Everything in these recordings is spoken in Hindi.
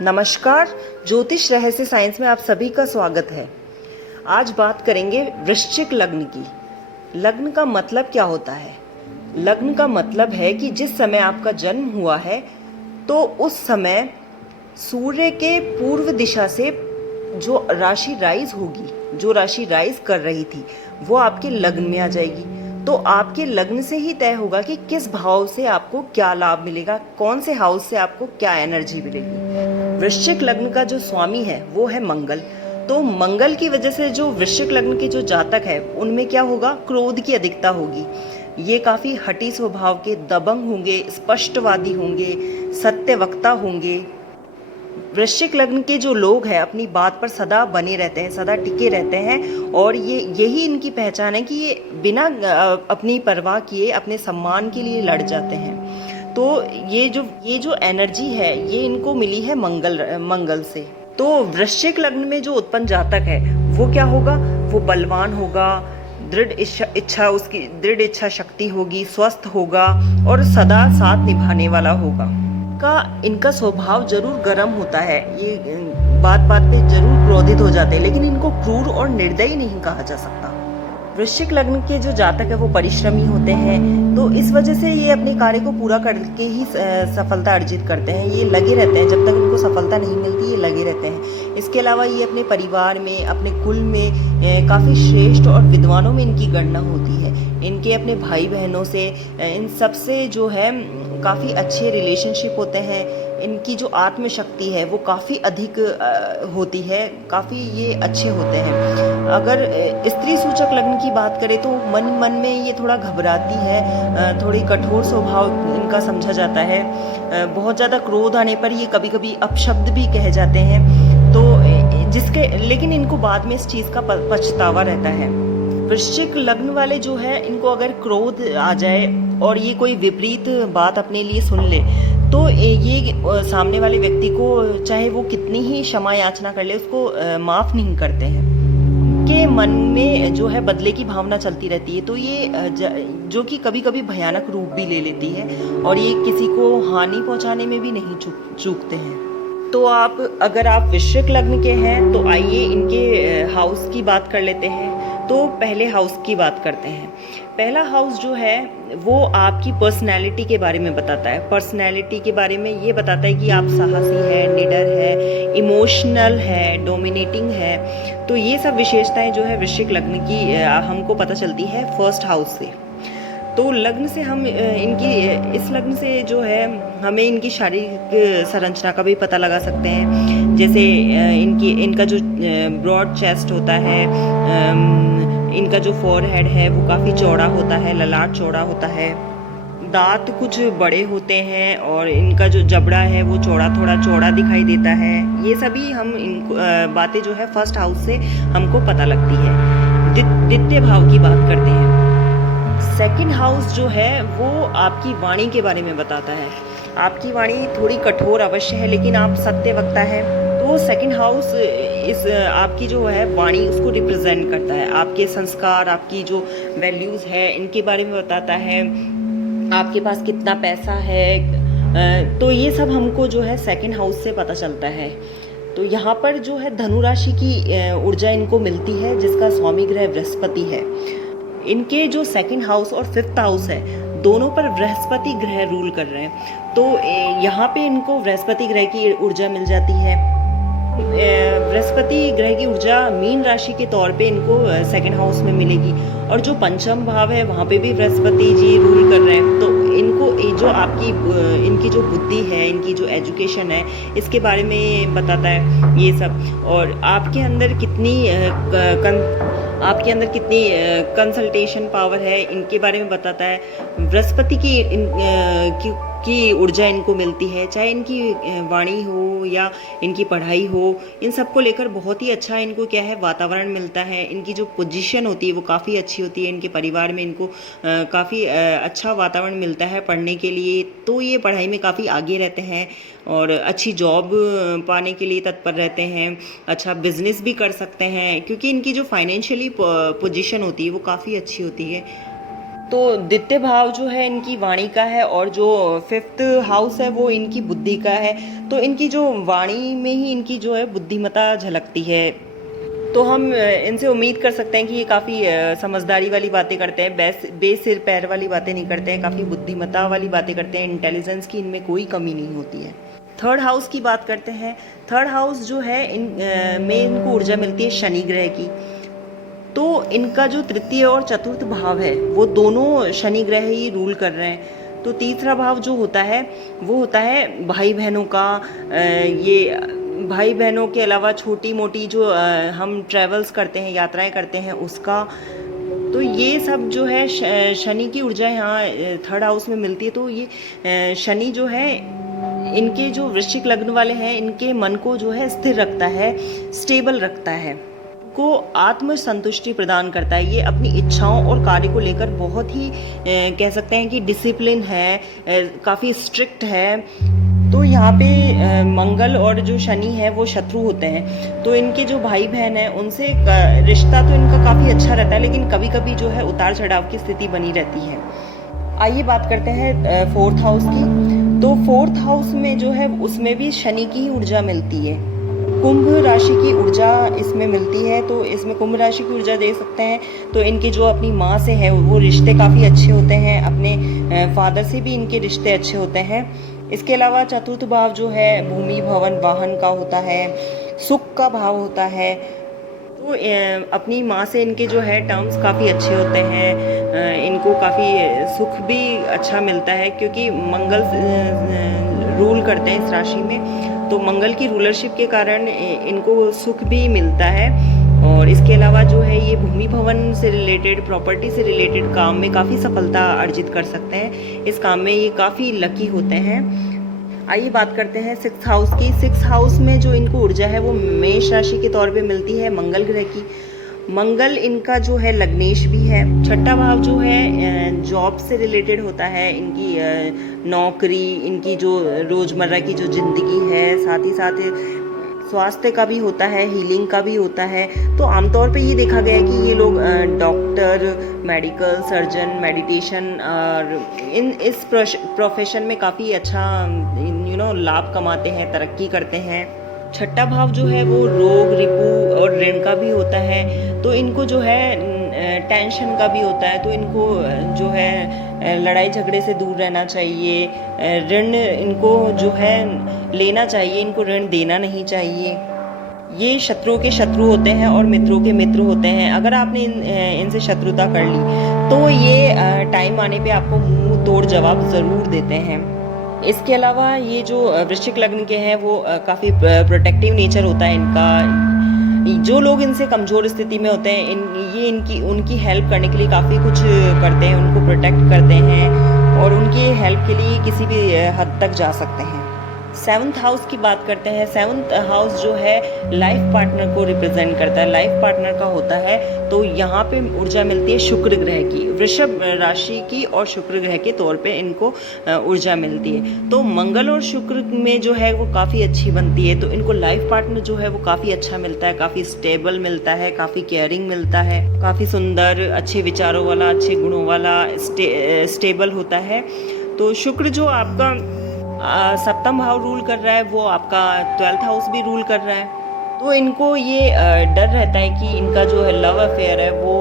नमस्कार। ज्योतिष रहस्य साइंस में आप सभी का स्वागत है। आज बात करेंगे वृश्चिक लग्न की। लग्न का मतलब क्या होता है? लग्न का मतलब है कि जिस समय आपका जन्म हुआ है तो उस समय सूर्य के पूर्व दिशा से जो राशि राइज होगी, जो राशि राइज कर रही थी, वो आपके लग्न में आ जाएगी। तो आपके लग्न से ही तय होगा कि किस भाव से आपको क्या लाभ मिलेगा, कौन से हाउस से आपको क्या एनर्जी मिलेगी। वृश्चिक लग्न का जो स्वामी है वो है मंगल। तो मंगल की वजह से जो वृश्चिक लग्न के जो जातक है उनमें क्या होगा, क्रोध की अधिकता होगी। ये काफी हठी स्वभाव के, दबंग होंगे, स्पष्टवादी होंगे, सत्यवक्ता होंगे। वृश्चिक लग्न के जो लोग हैं अपनी बात पर सदा बने रहते हैं, सदा टिके रहते हैं, और यही इनकी पहचान है कि ये बिना अपनी परवाह किए अपने सम्मान के लिए लड़ जाते हैं। तो ये जो एनर्जी है ये इनको मिली है मंगल से। तो वृश्चिक लग्न में जो उत्पन्न जातक है वो क्या होगा, वो बलवान होगा, उसकी दृढ़ इच्छा शक्ति होगी, स्वस्थ होगा और सदा साथ निभाने वाला होगा। इनका स्वभाव जरूर गर्म होता है, ये बात बात पे जरूर क्रोधित हो जाते हैं, लेकिन इनको क्रूर और निर्दयी नहीं कहा जा सकता। वृश्चिक लग्न के जो जातक है वो परिश्रमी होते हैं, तो इस वजह से ये अपने कार्य को पूरा करके ही सफलता अर्जित करते हैं। ये लगे रहते हैं, जब तक इनको सफलता नहीं मिलती ये लगे रहते हैं। इसके अलावा ये अपने परिवार में, अपने कुल में काफ़ी श्रेष्ठ और विद्वानों में इनकी गणना होती है। इनके अपने भाई बहनों से, इन सब से जो है काफ़ी अच्छे रिलेशनशिप होते हैं। इनकी जो आत्मशक्ति है वो काफ़ी अधिक होती है, काफ़ी ये अच्छे होते हैं। अगर स्त्री सूचक लग्न की बात करें तो मन में ये थोड़ा घबराती है, थोड़ी कठोर स्वभाव इनका समझा जाता है। बहुत ज़्यादा क्रोध आने पर ये कभी कभी अपशब्द भी कह जाते हैं, तो लेकिन इनको बाद में इस चीज़ का पछतावा रहता है। वृश्चिक लग्न वाले जो है, इनको अगर क्रोध आ जाए और ये कोई विपरीत बात अपने लिए सुन ले तो ये सामने वाले व्यक्ति को, चाहे वो कितनी ही क्षमा याचना कर ले, उसको माफ़ नहीं करते हैं। के मन में जो है बदले की भावना चलती रहती है, तो ये जो कि कभी कभी भयानक रूप भी ले लेती है, और ये किसी को हानि पहुंचाने में भी नहीं चूकते हैं। तो अगर आप वृश्चिक लग्न के हैं तो आइए इनके हाउस की बात कर लेते हैं। तो पहले हाउस की बात करते हैं। पहला हाउस जो है वो आपकी पर्सनैलिटी के बारे में बताता है। पर्सनैलिटी के बारे में ये बताता है कि आप साहसी है, निडर है, इमोशनल है, डोमिनेटिंग है। तो ये सब विशेषताएं जो है वृश्चिक लग्न की हमको पता चलती है फर्स्ट हाउस से। तो लग्न से हम इस लग्न से जो है हमें इनकी शारीरिक संरचना का भी पता लगा सकते हैं। जैसे इनका जो ब्रॉड चेस्ट होता है, इनका जो फोरहेड है वो काफ़ी चौड़ा होता है, ललाट चौड़ा होता है, दांत कुछ बड़े होते हैं, और इनका जो जबड़ा है वो थोड़ा चौड़ा दिखाई देता है। ये सभी बातें जो है फर्स्ट हाउस से हमको पता लगती है। द्वितीय भाव की बात करते हैं। सेकंड हाउस जो है वो आपकी वाणी के बारे में बताता है। आपकी वाणी थोड़ी कठोर अवश्य है, लेकिन आप सत्यवक्ता है। तो सेकंड हाउस आपकी जो है वाणी उसको रिप्रेजेंट करता है। आपके संस्कार, आपकी जो वैल्यूज़ है, इनके बारे में बताता है। आपके पास कितना पैसा है, तो ये सब हमको जो है सेकंड हाउस से पता चलता है। तो यहाँ पर जो है धनु राशि की ऊर्जा इनको मिलती है, जिसका स्वामी ग्रह बृहस्पति है। इनके जो सेकंड हाउस और फिफ्थ हाउस है दोनों पर बृहस्पति ग्रह रूल कर रहे हैं। तो यहाँ पे इनको बृहस्पति ग्रह की ऊर्जा मिल जाती है। बृहस्पति ग्रह की ऊर्जा मीन राशि के तौर पे इनको सेकंड हाउस में मिलेगी, और जो पंचम भाव है वहाँ पे भी बृहस्पति जी रूल कर रहे हैं। तो इनको इनकी जो बुद्धि है, इनकी जो एजुकेशन है, इसके बारे में बताता है ये सब। और आपके अंदर कितनी कंसल्टेशन पावर है, इनके बारे में बताता है। बृहस्पति की ऊर्जा इनको मिलती है, चाहे इनकी वाणी हो या इनकी पढ़ाई हो, इन सब को लेकर बहुत ही अच्छा इनको क्या है वातावरण मिलता है। इनकी जो पोजीशन होती है वो काफ़ी अच्छी होती है। इनके परिवार में इनको काफ़ी अच्छा वातावरण मिलता है पढ़ने के लिए। तो ये पढ़ाई में काफ़ी आगे रहते हैं और अच्छी जॉब पाने के लिए तत्पर रहते हैं। अच्छा बिजनेस भी कर सकते हैं, क्योंकि इनकी जो फाइनेंशियली पोजीशन होती है वो काफ़ी अच्छी होती है। तो द्वितीय भाव जो है इनकी वाणी का है और जो फिफ्थ हाउस है वो इनकी बुद्धि का है। तो इनकी जो वाणी में ही इनकी जो है बुद्धिमत्ता झलकती है। तो हम इनसे उम्मीद कर सकते हैं कि ये काफ़ी समझदारी वाली बातें करते हैं, बेसिर पैर वाली बातें नहीं करते हैं, काफ़ी बुद्धिमत्ता वाली बातें करते हैं, इंटेलिजेंस की इनमें कोई कमी नहीं होती है। थर्ड हाउस की बात करते हैं। थर्ड हाउस जो है में इनको ऊर्जा मिलती है शनि ग्रह की। तो इनका जो तृतीय और चतुर्थ भाव है वो दोनों शनि ग्रह ही रूल कर रहे हैं। तो तीसरा भाव जो होता है वो होता है भाई बहनों का। ये भाई बहनों के अलावा छोटी मोटी जो हम ट्रैवल्स करते हैं, यात्राएं करते हैं, उसका। तो ये सब जो है शनि की ऊर्जा यहाँ थर्ड हाउस में मिलती है। तो ये शनि जो है इनके जो वृश्चिक लग्न वाले हैं इनके मन को जो है स्थिर रखता है, स्टेबल रखता है, को आत्म संतुष्टि प्रदान करता है। ये अपनी इच्छाओं और कार्य को लेकर बहुत ही कह सकते हैं कि डिसिप्लिन है, काफ़ी स्ट्रिक्ट है। तो यहाँ पे मंगल और जो शनि है वो शत्रु होते हैं। तो इनके जो भाई बहन हैं उनसे रिश्ता तो इनका काफ़ी अच्छा रहता है, लेकिन कभी कभी जो है उतार चढ़ाव की स्थिति बनी रहती है। आइए बात करते हैं फोर्थ हाउस की। तो फोर्थ हाउस में जो है उसमें भी शनि की ही ऊर्जा मिलती है। कुंभ राशि की ऊर्जा इसमें मिलती है। तो इसमें कुंभ राशि की ऊर्जा दे सकते हैं। तो इनके जो अपनी माँ से है वो रिश्ते काफ़ी अच्छे होते हैं, अपने फादर से भी इनके रिश्ते अच्छे होते हैं। इसके अलावा चतुर्थ भाव जो है भूमि भवन वाहन का होता है, सुख का भाव होता है। तो अपनी माँ से इनके जो है टर्म्स काफ़ी अच्छे होते हैं, इनको काफ़ी सुख भी अच्छा मिलता है, क्योंकि मंगल रूल करते हैं इस राशि में। तो मंगल की रूलरशिप के कारण इनको सुख भी मिलता है। और इसके अलावा जो है ये भूमि भवन से रिलेटेड, प्रॉपर्टी से रिलेटेड काम में काफ़ी सफलता अर्जित कर सकते हैं। इस काम में ये काफ़ी लकी होते हैं। आइए बात करते हैं सिक्स हाउस की। सिक्स हाउस में जो इनको ऊर्जा है वो मेष राशि के तौर पे मिलती है मंगल ग्रह की। मंगल इनका जो है लग्नेश भी है। छठा भाव जो है जॉब से रिलेटेड होता है, इनकी नौकरी, इनकी जो रोज़मर्रा की जो ज़िंदगी है, साथ ही साथ स्वास्थ्य का भी होता है, हीलिंग का भी होता है। तो आमतौर पे ये देखा गया है कि ये लोग डॉक्टर, मेडिकल, सर्जन, मेडिटेशन और इस प्रोफेशन में काफ़ी अच्छा लाभ कमाते हैं, तरक्की करते हैं। छठा भाव जो है वो रोग, रिपू और ऋण का भी होता है। तो इनको जो है टेंशन का भी होता है। तो इनको जो है लड़ाई झगड़े से दूर रहना चाहिए, ऋण इनको जो है लेना चाहिए, इनको ऋण देना नहीं चाहिए। ये शत्रुओं के शत्रु होते हैं और मित्रों के मित्र होते हैं। अगर आपने इनसे शत्रुता कर ली तो ये टाइम आने पे आपको मुंह तोड़ जवाब ज़रूर देते हैं। इसके अलावा ये जो वृश्चिक लग्न के हैं वो काफ़ी प्रोटेक्टिव नेचर होता है इनका। जो लोग इनसे कमज़ोर स्थिति में होते हैं ये उनकी हेल्प करने के लिए काफ़ी कुछ करते हैं, उनको प्रोटेक्ट करते हैं और उनकी हेल्प के लिए किसी भी हद तक जा सकते हैं। सेवन्थ हाउस की बात करते हैं। सेवन्थ हाउस जो है लाइफ पार्टनर को रिप्रेजेंट करता है, लाइफ पार्टनर का होता है। तो यहाँ पे ऊर्जा मिलती है शुक्र ग्रह की, वृषभ राशि की और शुक्र ग्रह के तौर पे इनको ऊर्जा मिलती है। तो मंगल और शुक्र में जो है वो काफ़ी अच्छी बनती है। तो इनको लाइफ पार्टनर जो है वो काफ़ी अच्छा मिलता है, काफ़ी स्टेबल मिलता है, काफ़ी केयरिंग मिलता है, काफ़ी सुंदर, अच्छे विचारों वाला, अच्छे गुणों वाला, स्टेबल होता है। तो शुक्र जो आपका सप्तम भाव रूल कर रहा है वो आपका 12th हाउस भी रूल कर रहा है। तो इनको ये डर रहता है कि इनका जो है लव अफेयर है वो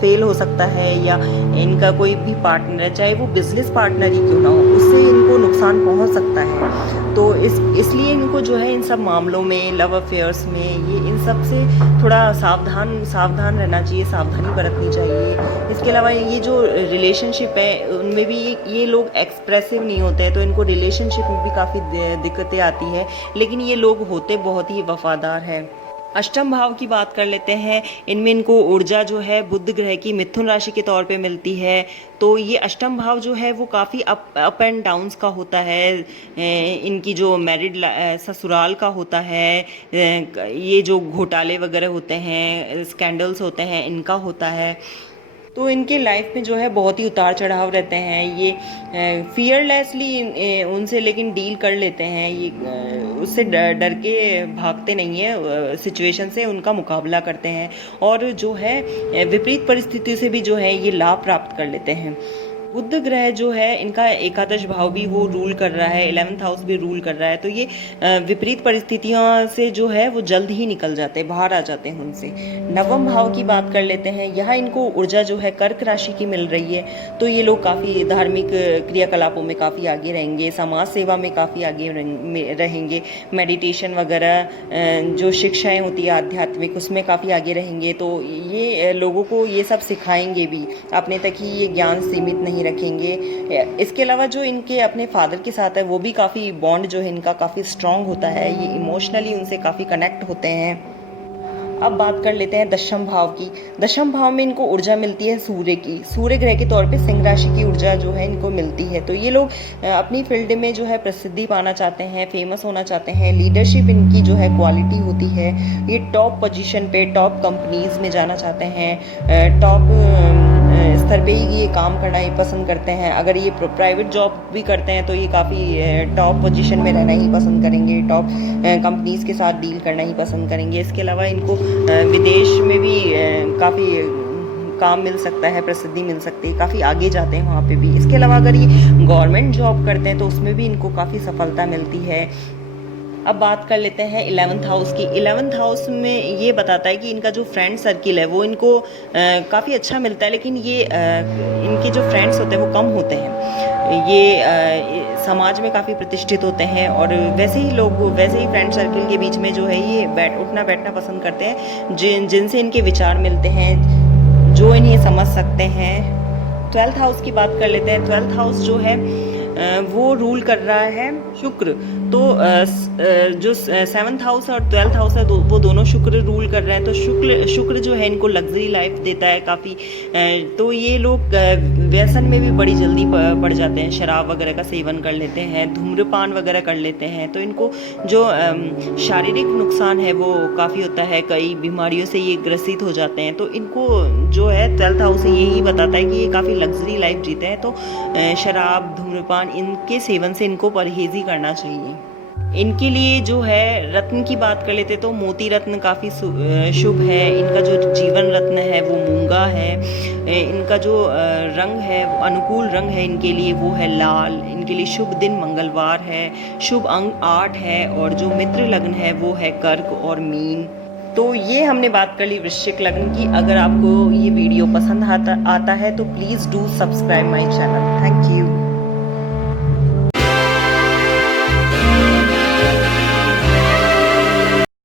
फेल हो सकता है, या इनका कोई भी पार्टनर है, चाहे वो बिजनेस पार्टनर ही क्यों ना हो, उससे इनको नुकसान पहुंच सकता है। तो इसलिए इनको जो है इन सब मामलों में, लव अफेयर्स में, ये इन सब से थोड़ा सावधान रहना चाहिए, सावधानी बरतनी चाहिए। इसके अलावा ये जो रिलेशनशिप है उनमें भी ये लोग एक्सप्रेसिव नहीं होते हैं। तो इनको रिलेशनशिप में भी काफ़ी दिक्कतें आती है, लेकिन ये लोग होते बहुत ही वफादार है। अष्टम भाव की बात कर लेते हैं। इनमें इनको ऊर्जा जो है बुध ग्रह की मिथुन राशि के तौर पे मिलती है। तो ये अष्टम भाव जो है वो काफ़ी अप एंड डाउन्स का होता है। इनकी जो मैरिड ससुराल का होता है, ये जो घोटाले वगैरह होते हैं, स्कैंडल्स होते हैं, इनका होता है। तो इनके लाइफ में जो है बहुत ही उतार चढ़ाव रहते हैं। ये फियरलेसली उनसे लेकिन डील कर लेते हैं। ये उससे डर के भागते नहीं है, सिचुएशन से उनका मुकाबला करते हैं और जो है विपरीत परिस्थितियों से भी जो है ये लाभ प्राप्त कर लेते हैं। बुध ग्रह जो है इनका एकादश भाव भी वो रूल कर रहा है, 11th हाउस भी रूल कर रहा है। तो ये विपरीत परिस्थितियों से जो है वो जल्द ही निकल जाते हैं, बाहर आ जाते हैं उनसे। नवम भाव की बात कर लेते हैं। यहाँ इनको ऊर्जा जो है कर्क राशि की मिल रही है। तो ये लोग काफ़ी धार्मिक क्रियाकलापों में काफ़ी आगे रहेंगे, समाज सेवा में काफ़ी आगे रहेंगे, मेडिटेशन वगैरह जो शिक्षाएं होती है आध्यात्मिक उसमें काफ़ी आगे रहेंगे। तो ये लोगों को ये सब सिखाएंगे भी, अपने तक ही ये ज्ञान सीमित नहीं रखेंगे। इसके अलावा जो इनके अपने फादर के साथ है वो भी काफ़ी बॉन्ड जो है इनका काफ़ी स्ट्रांग होता है। ये इमोशनली उनसे काफ़ी कनेक्ट होते हैं। अब बात कर लेते हैं दशम भाव की। दशम भाव में इनको ऊर्जा मिलती है सूर्य की। सूर्य ग्रह के तौर पे सिंह राशि की ऊर्जा जो है इनको मिलती है। तो ये लोग अपनी फील्ड में जो है प्रसिद्धि पाना चाहते हैं, फेमस होना चाहते हैं। लीडरशिप इनकी जो है क्वालिटी होती है। ये टॉप पोजीशन पे, टॉप कंपनीज में जाना चाहते हैं, टॉप स्तर पे ही ये काम करना ही पसंद करते हैं। अगर ये प्राइवेट जॉब भी करते हैं तो ये काफ़ी टॉप पोजीशन में रहना ही पसंद करेंगे, टॉप कंपनीज के साथ डील करना ही पसंद करेंगे। इसके अलावा इनको विदेश में भी काफ़ी काम मिल सकता है, प्रसिद्धि मिल सकती है, काफ़ी आगे जाते हैं वहाँ पे भी। इसके अलावा अगर ये गवर्नमेंट जॉब करते हैं तो उसमें भी इनको काफ़ी सफलता मिलती है। अब बात कर लेते हैं 11th हाउस की। 11th हाउस में ये बताता है कि इनका जो फ्रेंड सर्किल है वो इनको काफ़ी अच्छा मिलता है, लेकिन ये इनके जो फ्रेंड्स होते हैं वो कम होते हैं। ये समाज में काफ़ी प्रतिष्ठित होते हैं और वैसे ही फ्रेंड सर्किल के बीच में जो है ये उठना बैठना पसंद करते हैं, जिनसे इनके विचार मिलते हैं, जो इन्हें समझ सकते हैं। 12th हाउस की बात कर लेते हैं। 12th हाउस जो है वो रूल कर रहा है शुक्र। तो जो 7th हाउस और 12th हाउस है वो दोनों शुक्र रूल कर रहे हैं। तो शुक्र जो है इनको लग्जरी लाइफ देता है काफ़ी। तो ये लोग व्यसन में भी बड़ी जल्दी पड़ जाते हैं, शराब वगैरह का सेवन कर लेते हैं, धूम्रपान वगैरह कर लेते हैं। तो इनको जो शारीरिक नुकसान है वो काफ़ी होता है, कई बीमारियों से ये ग्रसित हो जाते हैं। तो इनको जो है 12th हाउस यही बताता है कि ये काफ़ी लग्जरी लाइफ जीते हैं। तो शराब, धूम्रपान इनके सेवन से इनको परहेज ही करना चाहिए। इनके लिए जो है रत्न की बात कर लेते तो मोती रत्न काफ़ी शुभ है। इनका जो जीवन रत्न है वो मूंगा है। इनका जो रंग है वो अनुकूल रंग है इनके लिए वो है लाल। इनके लिए शुभ दिन मंगलवार है। शुभ अंक 8 है और जो मित्र लग्न है वो है कर्क और मीन। तो ये हमने बात कर ली वृश्चिक लग्न की। अगर आपको ये वीडियो पसंद आता है तो please do subscribe my channel. Thank you.